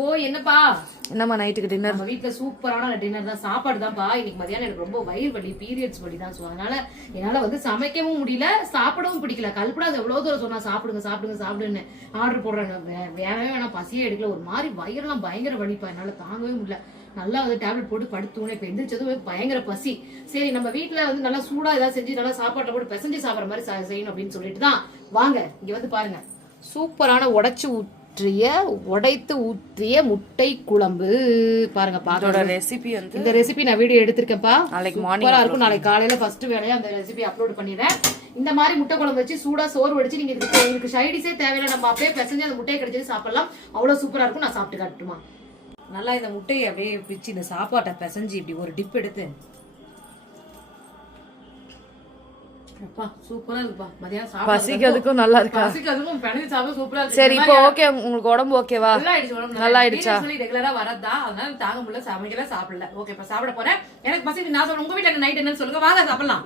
ஓ என்னப்பா என்னம்மா நைட்டுக்கு டின்னர்? நம்ம வீட்டுல சூப்பரான டின்னர் தான், சாப்பாடு தான்ப்பா. இன்னைக்கு மதியானம் எனக்கு ரொம்ப வயிறு வலி, பீரியட்ஸ் வலி தான். அதனால என்னால வந்து சமைக்கவும் முடியல, சாப்பிடவும் பிடிக்கல. கல்படா அது எவ்வளவு தூரம் சொன்னா சாப்பிடுங்க சாப்பிடுங்க சாப்பிடுன்னு ஆர்டர் போடுறேன். வேணவே வேணாம், பசியே எடுக்கல. ஒரு மாதிரி வயிறுலாம் பயங்கர வலிப்பா, என்னால தாங்கவே முடியல. நல்லா வந்து டேப்லெட் போட்டு படுத்துவேன். இப்ப எந்திரிச்சதும் பயங்கர பசி. சரி நம்ம வீட்டுல வந்து நல்லா சூடா ஏதாவது செஞ்சு நல்லா சாப்பாட்டை போட்டு பிசைஞ்சு சாப்பிட்ற மாதிரி செய்யணும் அப்படின்னு சொல்லிட்டு தான் வாங்க இங்க வந்து பாருங்க. சூப்பரான உடைத்து ஊற்றிய முட்டை குழம்பு பாருங்க. பாத்தோட ரெசிபி வந்து இந்த ரெசிபி நான் வீடியோ எடுத்திருக்கேன்ப்பா. நாளைக்கு சூப்பரா இருக்கும். நாளைக்கு காலையில ஃபர்ஸ்ட் வேலையா அந்த ரெசிபி அப்லோட் பண்ணிடுறேன். இந்த மாதிரி முட்டை குழம்பு வச்சு சூடா சோறு வடிச்சு நீங்க உங்களுக்கு சைடிஸே தேவையில்லை, நம்ம அப்படியே பிசைஞ்சு அந்த முட்டையை கிடைச்சது சாப்பிடலாம். அவ்வளவு சூப்பரா இருக்கும். நான் சாப்பிட்டு காட்டுமா? நல்லா இந்த முட்டையை அப்படியே பிச்சு இந்த சாப்பாட்டை பிசைஞ்சு இப்படி ஒரு டிப் எடுத்து சூப்பரா இருக்குப்பா. மதியானம் பசிக்கிறதுக்கும் நல்லா இருக்கா? பசிக்கிறதுக்கும் பிணைஞ்சு சாப்பிட சூப்பரா இருக்கு. சரி இப்போ ஓகே, உங்களுக்கு உடம்பு ஓகேவா? நல்லா ஆயிடுச்சா? சொல்லி ரெகுலரா வரதா, அதனால தாங்க முடியல, சமைக்கல, சாப்பிடல. ஓகே இப்ப சாப்பிட போறேன். எனக்கு பசி. நான் சொல்றேன் உங்க வீட்டுல நைட் என்னன்னு சொல்லுங்க, வாங்க சாப்பிடலாம்.